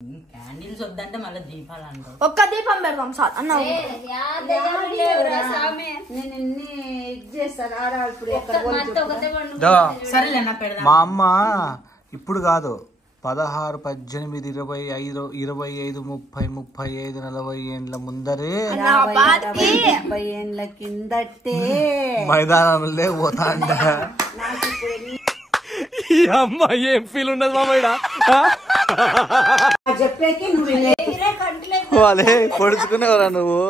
Candles వద్దంటే మళ్ళీ దీపాలు అంటావు. ఒక్క దీపం పెడదాం సార్ అన్న. మా అమ్మ ఇప్పుడు కాదు 16, 18, 25, 25, 30, 35, 40 ఏండ్ల ముందరే 50 ఏండ్ల కిందటే మైదానంలో పోతా అంట. ఈ అమ్మ ఏం ఫీల్ ఉండదు మామయ్య చెప్పేకి వాళ్ళే పొడుచుకునేవరా నువ్వు.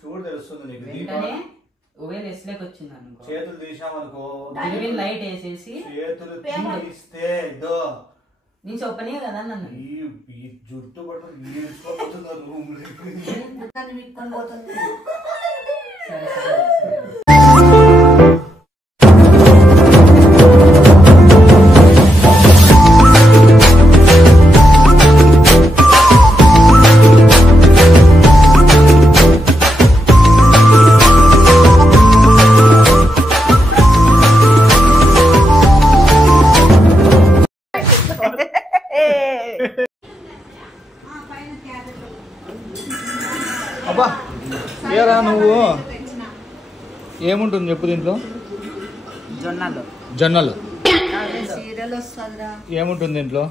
చూడు తెలుస్తుంది చేతులు తీసామనుకో లైట్ వేసేసి చేతులు తీస్తే నేను చెప్పనే కదా నన్ను ఈ జుట్టు పట్టుకుని రూమ్ అబ్బా ఏరా నువ్వు ఏముంటుంది చెప్పు దీంట్లో? జొన్నలు ఏముంటుంది దీంట్లో?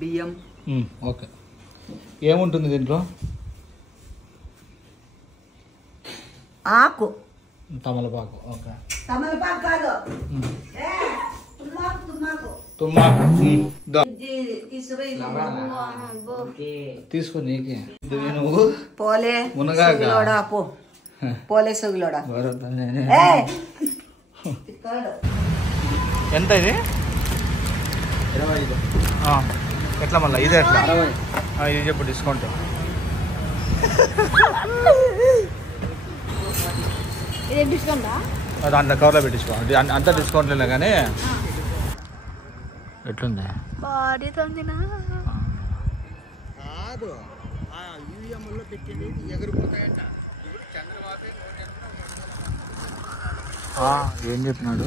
బియ్యం. ఓకే ఏముంటుంది దీంట్లో? ఆకు తమలపాకు. ఓకే తమలపాకు కాదు తీసుకో నీకే నువ్వు పోలే మునగాక పోలే సుగులోడా. ఎంత ఇది? 25. ఎట్లా మళ్ళీ ఇదే ఎట్లా? ఇది చెప్పు డిస్కౌంట్. దాంట్లో కవర్లో పెట్టించుకో. అంతా డిస్కౌంట్లే కానీ ఎట్లుంది? ఏం చెప్పినాడు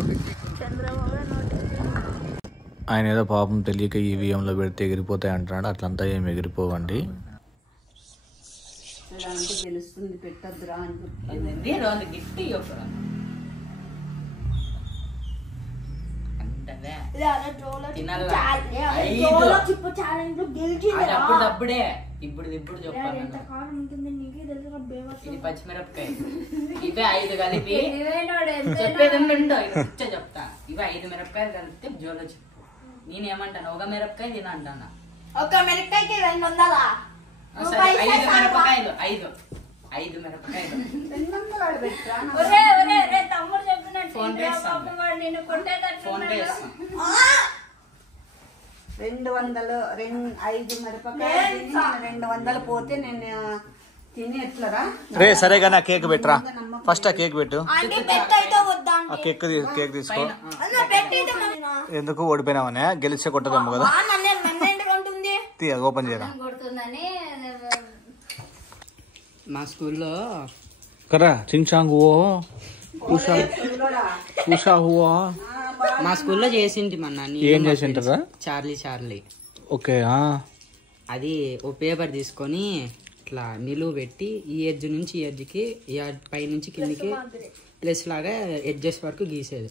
ఆయన? ఏదో పాపం తెలియక ఈవీఎంలో పెడితే ఎగిరిపోతాయి అంటున్నాడు. అట్లంతా ఏం ఎగిరిపోవండి. తెలుస్తుంది పెట్టద్దురా అప్పుడే ఇప్పుడు చెప్పాలి. ఇది పచ్చిమిరపకాయ ఇవే 5 కలిపి చెప్పేది చెప్తా. ఇవి 5 మిరపకాయలు కలిపితే జోలో చెప్పు. నేనేమంటాను ఒక మిరపకాయ తినంటాను. ఒక మిరపకాయకి 200. 5 మిరపకాయలు 5 మిరపకాయలు ఫోన్ పే ఇస్తాను. 200 5 మిరపకాయలు 200 పోతే నేను తిని ఎట్లరా? రే సరే కానీ ఆ కేక్ పెట్టరా. ఫస్ట్ ఆ కేక్ పెట్టు. ఆ కేక్ తీసుకో. ఎందుకు ఓడిపోయినామనే? గెలిస్తే కొట్టదమ్ము కదా. ఓపెన్ చేయరా. మా స్కూల్లో కరా చించాంగ్ మా స్కూల్లో చేసింటి మొన్న. ఏం చేసింటారా? చార్లీ. ఓకే అది ఓ పేపర్ తీసుకొని ఇట్లా నిలువు పెట్టి ఈ ఎడ్జ్ నుంచి ఈ ఎడ్జ్కి పై నుంచి కిందికి ప్లస్ లాగా ఎడ్జెస్ వరకు గీసేది.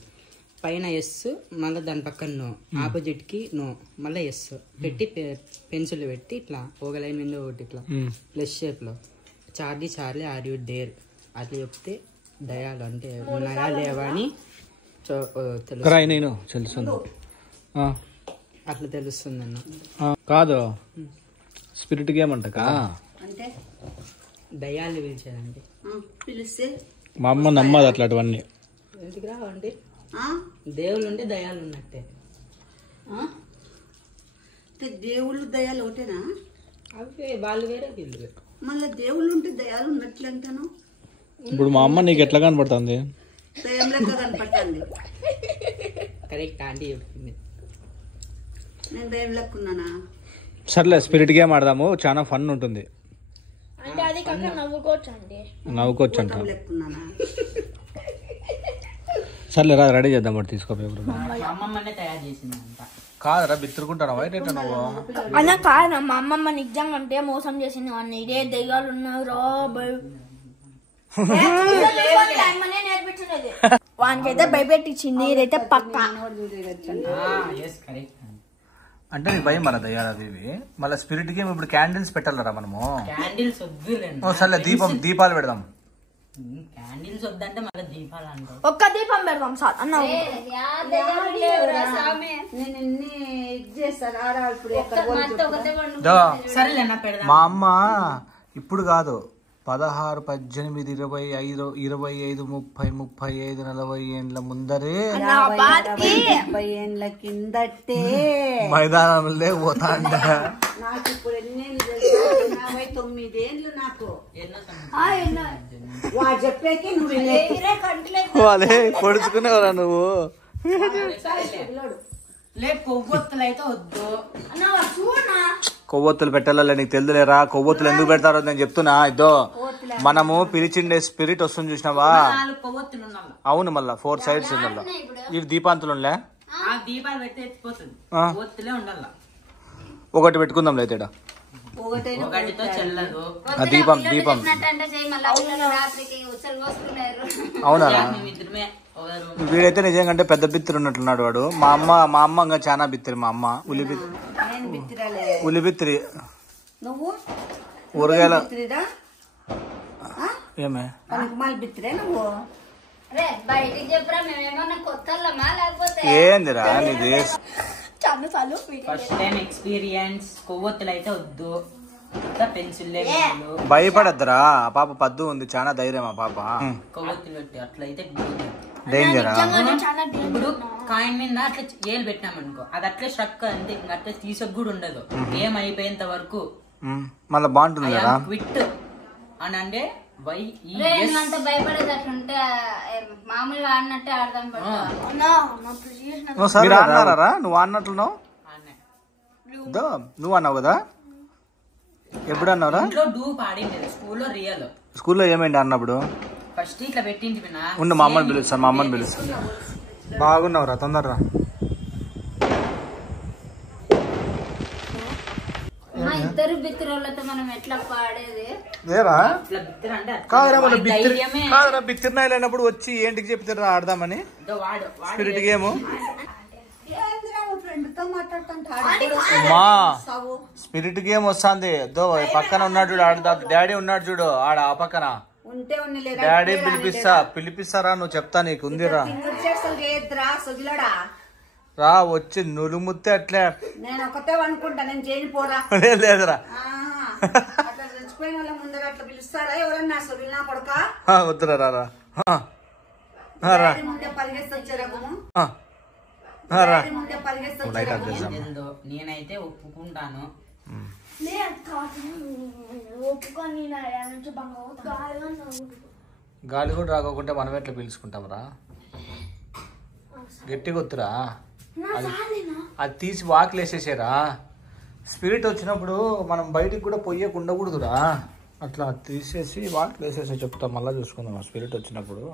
పైన ఎస్ మళ్ళీ దాని పక్కన నో, ఆపోజిట్ కి నో, మళ్ళీ ఎస్ పెట్టి పెన్సిల్ పెట్టి ఇట్లా ఒక లైన్ మీద ఒకటి ఇట్లా ప్లస్ షేప్ లో చార్లీ ఆర్ యూ డేర్ అట్లా చెప్తే దయాలు అంటే ఉన్నాయా లేవా అని తెలుస్తుంది. అట్లా తెలుస్తుంది అన్న. కాదు స్పిరిట్ గేమ్ అంటకా అంటే దయాలు పిలిచేదండి. పిలిస్తే మా అమ్మ నమ్మదు అట్లాంటివన్నీ. ఎందుకు రావండి? దేవుళ్ళు ఉంటే దయాలు ఉన్నట్టే. దేవుళ్ళు దయాలు ఒకటేనా? అవి వాళ్ళు వేరే వీళ్ళు వేరే. మళ్ళీ దేవుళ్ళు ఉంటే దయాలు ఉన్నట్లు అంటాను. ఇప్పుడు మా అమ్మ నీకు ఎట్లా కనపడుతుంది? దయం లెక్క కనపడుతుంది. కరెక్ట్ ఆంటీ చెప్పింది. నేను దయం లెక్క ఉన్నానా? సర్లే స్పిరిట్ గేమ్ ఆడదాము, చాలా ఫన్ ఉంటుంది. అంటే అది కాక నవ్వుకోవచ్చు అండి. నవ్వుకోవచ్చు అంట. సర్లే రా రెడీ చేద్దాం మరి తీసుకో పేపర్ అమ్మమ్మనే తయారు చేసింది అంట. కాదురా బిత్తురుకుంటారా వైట్ నువ్వు అన్న కాదు మా అమ్మమ్మ నిజంగా అంటే మోసం చేసింది వాడిని. ఇదే దెయ్యాలు ఉన్నారు నేర్పించినది వానికైతే భయపెట్టించింది. ఇదైతే పక్క అంటే నీకు భయం మళ్ళీ దయ్యాలు అవి ఇవి. మళ్ళీ స్పిరిట్ గేమ్ ఇప్పుడు క్యాండిల్స్ పెట్టాలరా మనము. క్యాండిల్స్ వద్దులేండి. సర్లే దీపాలు పెడదాం. క్యాండిల్స్ వద్దంటే మళ్ళీ దీపాలు అంటావు. ఒక్క దీపం పెడదాం సార్ అన్న. మా అమ్మ ఇప్పుడు కాదు 16, 18, 25, 25, 30, 35, 40 ఏండ్ల ముందరే 50 ఏండ్ల కిందటే మైదానంలో పోతా అంట. నాకు ఇప్పుడు ఎన్నేళ్ళు 49 ఏండ్లు. నాకు చెప్పేకి నువ్వు వాళ్ళే పొడుచుకునేవరా నువ్వు. కొవ్వొత్తులు అయితే వద్దు. కొవ్వొత్తులు పెట్టాలా నీకు తెలుదులేరా. కొవ్వొత్తులు ఎందుకు పెడతారో నేను చెప్తున్నా. ఇదో మనము పిలిచిండే స్పిరిట్ వస్తుంది చూసినావా. అవును మళ్ళా 4 సైడ్స్ ఉండాల. ఇవి దీపాంతులు ఉండే దీపాలు పెడితే ఎత్తిపోతుంది. ఒత్తులే ఉండాల. ఒకటి పెట్టుకుందాం అయితే ఒకటితో చెల్లదు. దీపం అవునా. వీడైతే నిజంగా పెద్ద బిత్తిరి ఉన్నట్లున్నాడు వాడు. మా అమ్మ ఇంకా చాలా బిత్తిరి. మా అమ్మ ఉల్లిబిత్తిరి నువ్వు ఊరగాయల ఏమే ఏందిరా నీది. First time experience. కొవ్వొత్తులు అయితే వద్దు. పెన్సిల్ భయపడద్దురా. ఆ పాప పద్దు ఉంది, చాలా ధైర్యం ఆ పాప. కొవ్వొత్తులు పెట్టి అట్లయితే డేంజరా. ఇప్పుడు కాయిన్ మీద అట్లా ఏలు పెట్టినామనుకో అది అట్లే స్ట్రక్ అంతే. అట్లా తీసకు కూడా ఉండదు. గేమ్ అయిపోయేంత వరకు మళ్ళీ బాగుంటుంది కదా. క్విట్ అని అంటే భయపడేది అట్లుంటే మామూలుగా ఆడినట్టే ఆడదాం. అన్నారా నువ్వు అన్నట్లున్నావు. నువ్వు అన్నావు కదా. ఎప్పుడు అన్నావురా. డూప్ ఆడింది స్కూల్లో. రియల్ స్కూల్లో ఏమైంది అన్నప్పుడు. ఫస్ట్ ఇట్లా పెట్టింది. ఉండు మా అమ్మని పిలుస్తాను. మా అమ్మని పిలుస్తాను. బాగున్నావురా తొందరరా. ఇద్దరు బిత్తిరోళ్ళతో మనం ఎట్లా పాడేది. కాదురా బిత్తిరినాయలు అయినప్పుడు వచ్చి ఏంటికి చెప్తారా ఆడదామని. స్పిరిట్ గేమ్ మా స్పిరిట్ గేమ్ వస్తుంది. పక్కన ఉన్నాడు చూడు డాడీ ఉన్నాడు చూడు ఆడ ఆ పక్కన. డాడీ పిలిపిస్తారా నువ్వు చెప్తా నీకు ఉందిరా. రా వచ్చి నులుముత్తే అట్లే. నేను ఒకటే అనుకుంటా నేను చేయనిపోరా. లేదురా పిలుస్తారా ఎవరన్నా సొగిలినా కొడుక వద్దురా రారా. నేనైతే ఒప్పుకుంటాను. గాలి కూడా రాకోకుంటే మనం ఎట్లా పీల్చుకుంటాం రా. గట్టిగా వద్దురా. అది తీసి వాకిలు వేసేసారా. స్పిరిట్ వచ్చినప్పుడు మనం బయటికి కూడా పొయ్యకు ఉండకూడదురా. అట్లా తీసేసి వాకిలు వేసేసే చెప్తాం. మళ్ళీ చూసుకుందాం స్పిరిట్ వచ్చినప్పుడు.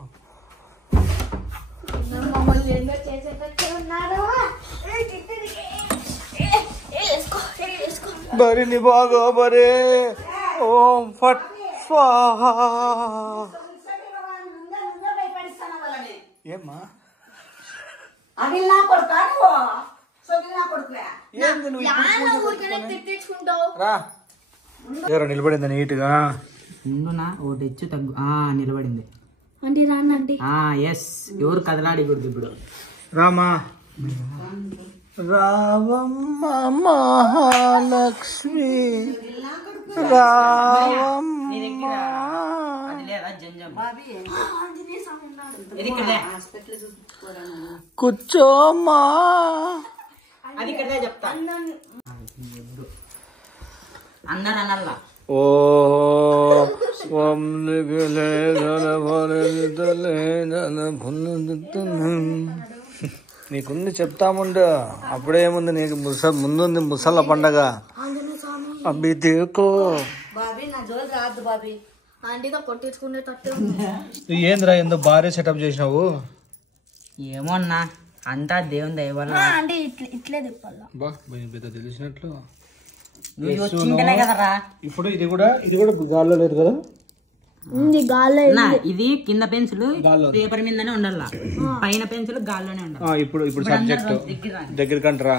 బరిని బాగా బరే ఓం ఫట్ స్వాహా. ఏమ్మా ఎవరో నిలబడింది నీట్గా. ఒకటి ఇచ్చి తగ్గు. నిలబడింది. ఎస్ ఎవరు కదలాడకూడదు ఇప్పుడు. రామా రావమ్మ మహాలక్ష్మి రావమ్మ. కూర్చోమ్మా. అది ఇక్కడే చెప్తా. అందరు అనల్లా. ఓ నీకుంది చెప్తాముండు. అప్పుడేముంది నీకు ముందుంది ముసళ్ళ పండగ. అబ్బి తీకో ఏంద్రా ఎందుకు భారీ సెటప్ చేసినావు. ఏమో అన్నా అంతా దేవుని దయ వల్ల. అంటే ఇట్లే తిప్పాలా. పెద్ద తెలిసినట్లు నువ్వు వచ్చింటేనే కదరా. ఇప్పుడు ఇది కూడా గాల్లో లేదు కదా. ఇది కింద పెన్సిల్ పేపర్ మీదనే ఉండాల, పైన పెన్సిల్ గాల్లోనే ఉండాలి. ఇప్పుడు సబ్జెక్ట్ దగ్గర కంటరా.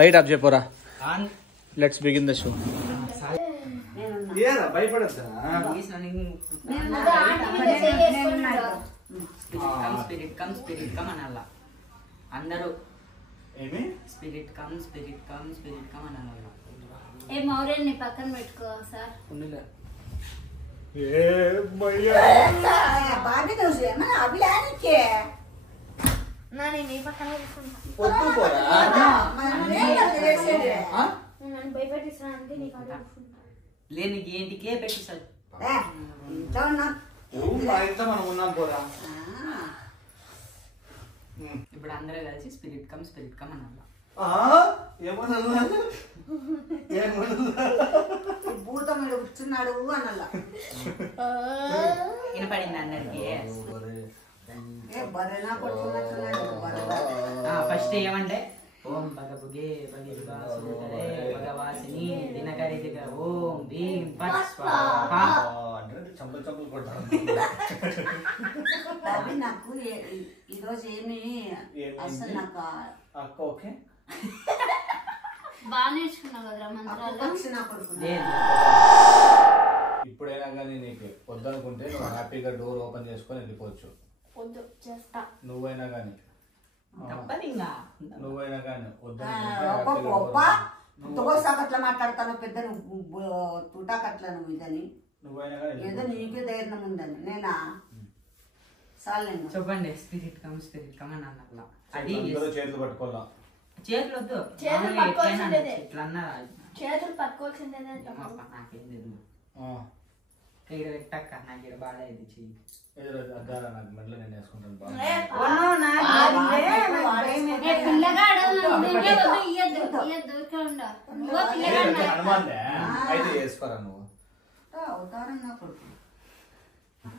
లైట్ ఆఫ్ చెప్పరా. Let's begin the show. భయపడద్దా అనాల అందరూ. ఏమి spirit come spirit come spirit come అనాల. ఏ మౌర్యని పక్కన పెట్టుకో సార్. బాగా తెలుసు అభిలానికే నేను ఈ పక్కన కూర్చుంటా. నన్ను భయపెట్టిస్తానంటే నీకు అక్కడ కూర్చుంటా. లేదు నీకు ఏంటికే పెట్టిస్తాడు. మనం ఉన్నాం పోరా. ఇప్పుడు అందరూ కలిసి స్పిరిట్ కమ్ అనాల. భూతం కూర్చున్నాడు అన్నలా వినపడింది అందరికి. బర్రెనా ఫస్ట్ ఏమంటే ఓం భగభుగే భగిర్వాసురే భగవాసిని దినకరిదిగా ఓం భీం పట్ స్వాహా. నాకు ఈరోజు ఏమి అసలు నాకు అక్క ఓకే బాగా నేర్చుకున్నావు కదరా మంత్రాలు. ఇప్పుడైనా కానీ నీకు వద్దనుకుంటే నువ్వు హ్యాపీగా డోర్ ఓపెన్ చేసుకొని వెళ్ళిపోవచ్చు. వద్దు చేస్తా. నువ్వైనా కానీ నువ్వైనా కానీ అట్లా మాట్లాడతాను పెద్ద తుటాకట్లా నువ్వు ఇదని నువ్వైనా కానీ ఏదో నీకే ధైర్యం ఉందని నేనా సాలేను. చెప్పండి స్పిరిట్ కమ్ అని అన్నట్లా. అది చేతులు పట్టుకోవాలా. చేతులు వద్దు, చేతులు పట్టుకోవాల్సిందే. ఇట్లా అన్నారా చేతులు పట్టుకోవాల్సిందే. నాకేం తెలియదు. ఇక్కడ పెట్టక్క నాకు ఇక్కడ బాగా ఇది చెయ్యి. నాకు మెడలో నేను వేసుకుంటాను. అయితే వేసుకోరా నువ్వు.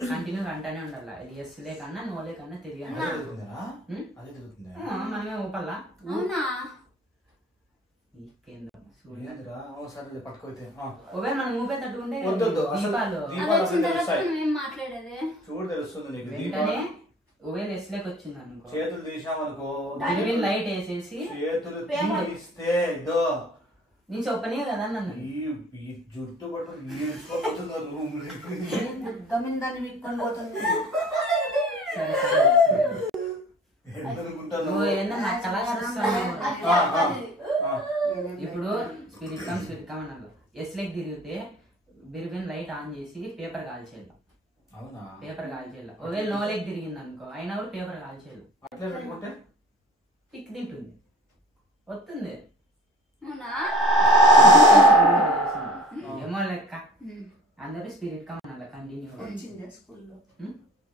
కంటిన్యూ అంటానే ఉండాలి. ఇది ఎస్లే కన్నా నోలే కన్నా తిరిగి మనమే ఊపల్లా. ఒకవేళ మనం ఊపేటట్టు ఉంటే చూడు తెలుస్తుంది నీకు. వెంటనే ఒకవేళ ఎస్లేకి వచ్చింది అనుకో, చేతులు తీసామనుకో, లైట్ వేసేసి చేతులు తీస్తే ఇదో నేను చెప్పనే కదా నన్ను ఈ జుట్టు పట్టుకుని ఇప్పుడు స్పిరిట్ కమ్ అన్నారు. ఎస్లేకి తిరిగితే బిరిగిన లైట్ ఆన్ చేసి పేపర్ కాల్చేద్దాం. అవునా? పేపర్ కాల్చేయాలి. ఒకవేళ నోలేకి తిరిగింది అనుకో అయినా కూడా పేపర్ కాల్చేయాలి. అట్లే పెట్టుకుంటే పిక్ తింటుంది వస్తుంది. ఏమో లెక్క అందరూ స్పిరిట్ కమ్ అనాలి. కంటిన్యూ వచ్చింది స్కూల్లో.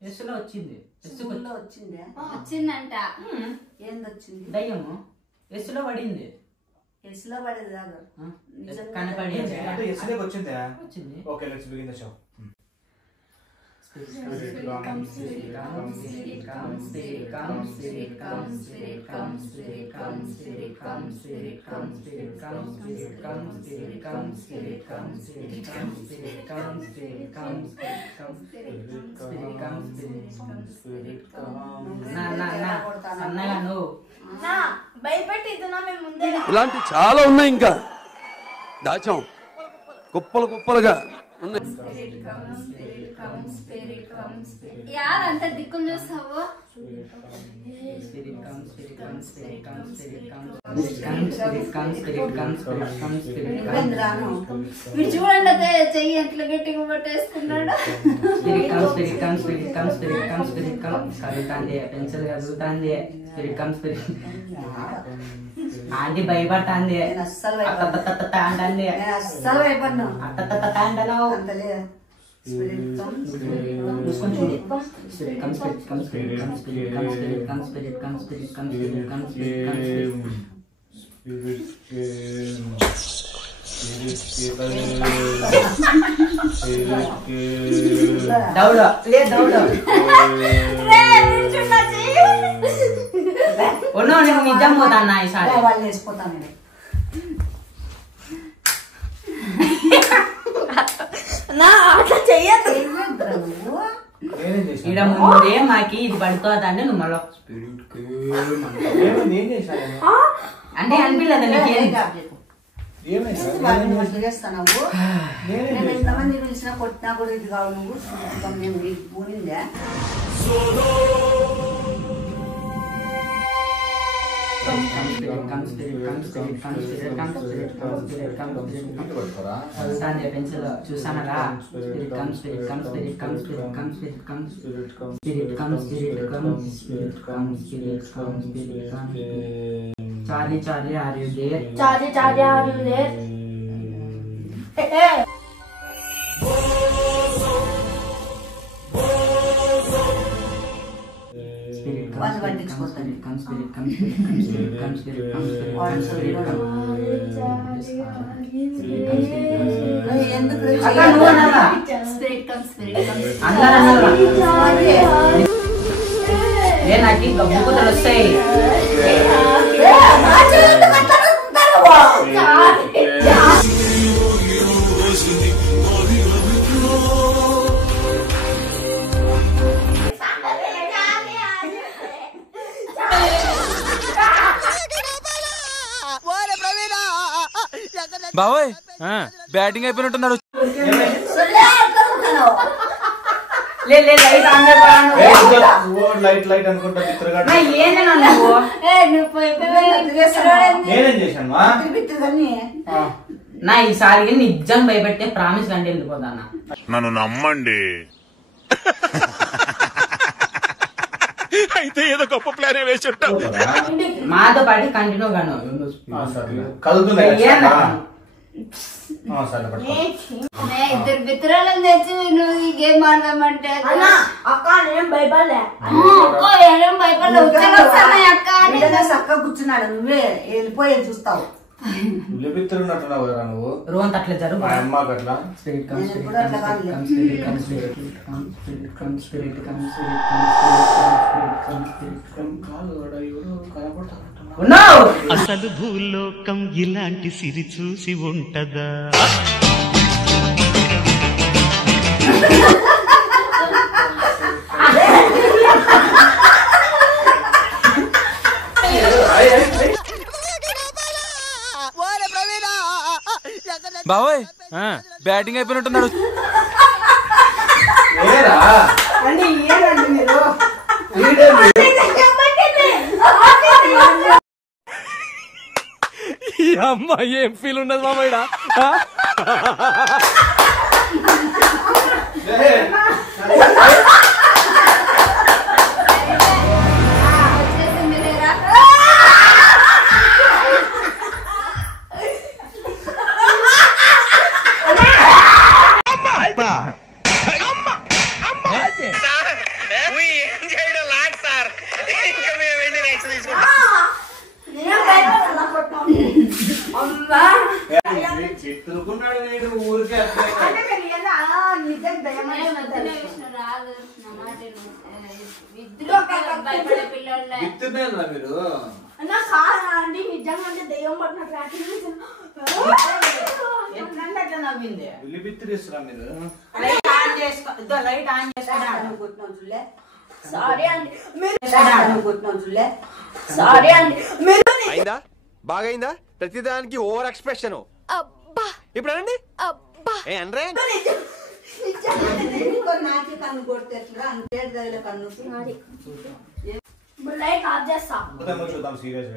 ఎస్లో వచ్చింది. స్కూల్లో వచ్చింది. వచ్చిందంట. ఏందొచ్చింది? దయ్యము ఎస్లో పడింది. ఎస్లో పడేది కాదు, కనపడేది. అంటే ఎస్లోకి వచ్చిందా? వచ్చింది. Okay let's begin the show. Spirit comes, spirit comes, spirit comes, spirit comes, spirit comes, spirit comes, spirit comes, spirit comes, spirit comes, spirit comes, spirit comes, spirit comes, spirit comes, spirit comes, spirit comes, spirit comes, spirit comes, spirit comes. అన్నగా నువ్వు భయపెట్టి మేము ముందే ఇలాంటి చాలా ఉన్నాయి, ఇంకా దాచాం కుప్పలు కుప్పలుగా ఉన్నాయి. యారంతా దిక్కులు చూస్తావు. మీరు చూడండి చెయ్యి ఎట్లా గట్టిగా పట్టేసుకున్నాడు. పెన్సిల్ కదులుతాంది. ఆంటీ భయపడుతుంది. అస్సలు అంటుంది. అస్సలు భయపడ్డాను. అంటున్నావు. Spirit comes, Spirit comes, Spirit comes, Spirit comes, Spirit comes, Spirit comes, Spirit comes, Spirit comes, Spirit comes, Spirit comes, Spirit comes, Spirit comes. Dauda, le Dauda. Re, మీరు చూడొచ్చు. నేను నిజం పోతాను ఈసారి. వాళ్ళు వేసిపోతాను. నా అట్లా చెయ్యద్దు. నువ్వు ఇక్కడ ముందే మాకి ఇది పడుకోవద్దు అంటే నువ్వు మళ్ళీ అంటే అనిపించలేదు నీకేం చేస్తావు? నేను ఎంతమంది పిలిచినా కొట్టినా కూడా ఇది కావు. నువ్వు నేను పోనిందా? చూసానరా Charlie Charlie are you there? Charlie Charlie are you there? వాళ్ళు పట్టించుకోతాను. ఎందుకు నాకు ఇంకా బుక్కులు వస్తాయి. బావోయ్ బ్యాటింగ్ అయిపోయినట్టున్నాడు. నా ఈసారి నిజం భయపెట్టే ప్రామిస్ కంటే వెళ్ళిపోతా. నన్ను నమ్మండి. అయితే ఏదో గొప్ప ప్లాన్ వేసి ఉంటావు. మాతో పాటు కంటిన్యూ గాను ఇద్దరు మిత్రులను తెచ్చి నువ్వు ఈ గేమ్ ఆడదామంటే అక్క నేను భయపడలే. చక్క కూర్చున్నాడు. నువ్వే వెళ్ళిపోయే చూస్తావు. నువ్వు రోంత అట్లా జరుగు. అసలు భూలోకం ఇలాంటి సిరి చూసి ఉంటదా? బావోయ్ బ్యాటింగ్ అయిపోయినట్టున్నాడు. ఈ అమ్మాయి ఏం ఫీల్ ఉన్నది మామయ్య? ఊరికే మీరు అండి నిజంగా అంటే దెయ్యం పట్టినట్టు నవ్వింది. బిత్తిరిస్తున్నా మీరు. లైట్ ఆన్ చేసుకో. లైట్ ఆన్ చేసుకో. సారీ అండి సారీ అండి అయిందా? బాగైందా? ప్రతిదానికి ఓవర్ ఎక్స్ప్రెషన్. ఇప్పుడు అనండి. నాకే కన్ను కొడితే అంతే కన్ను లైట్ ఆఫ్ చేస్తా. చూద్దాం సీరియస్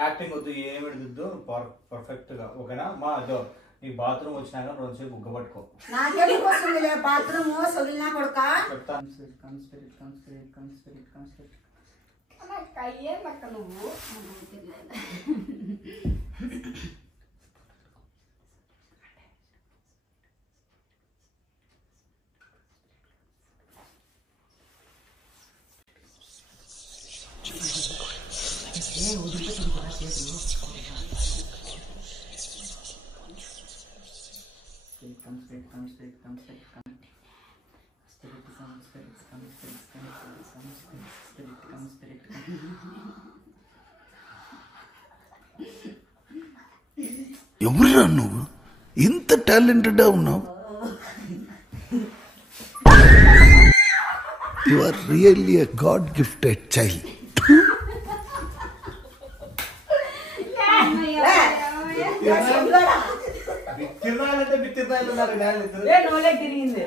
యాక్టింగ్ వద్దు, ఏమి వద్దు, పర్ఫెక్ట్ గా ఓకేనా? మా అదో నీ బాత్రూమ్ వచ్చినాక రెండుసేపు బుగ్గ పట్టుకో. నాకేం వస్తుంది బాత్రూమ్ సొలినా కొడుక నువ్వు Come. ఎవరురా నువ్వు ఇంత టాలెంటెడ్ ఉన్నావు? You are really a god gifted child. తిరిగింది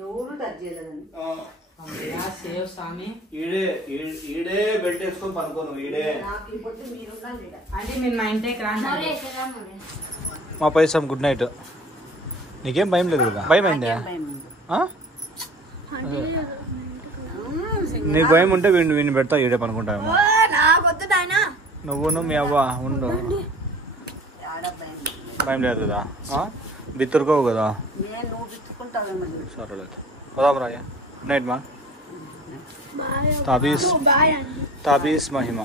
ఎవరు టచ్ చేయలేదండి. సేవ్ స్వామి ఈడే బెల్ట్ వేసుకొని పనుకోను ఈడే. నాకు ఇప్పుడు మీరు అంటే మీరు మా ఇంటికి రాండి. మా పైసా గుడ్ నైట్. నీకేం భయం లేదు కదా? భయం అయిందా? నీ భయం ఉంటే వీడిని పెడతా ఈడే పనుకుంటామేమో. నువ్వు మీ అవ్వ ఉండు. భయం లేదు కదా? బిత్తురుకోవు కదా? నువ్వు బిత్తుకుంటావేమో. సరే పోదాం రాయ. గుడ్ నైట్ మా. తాబీస్ మహిమ.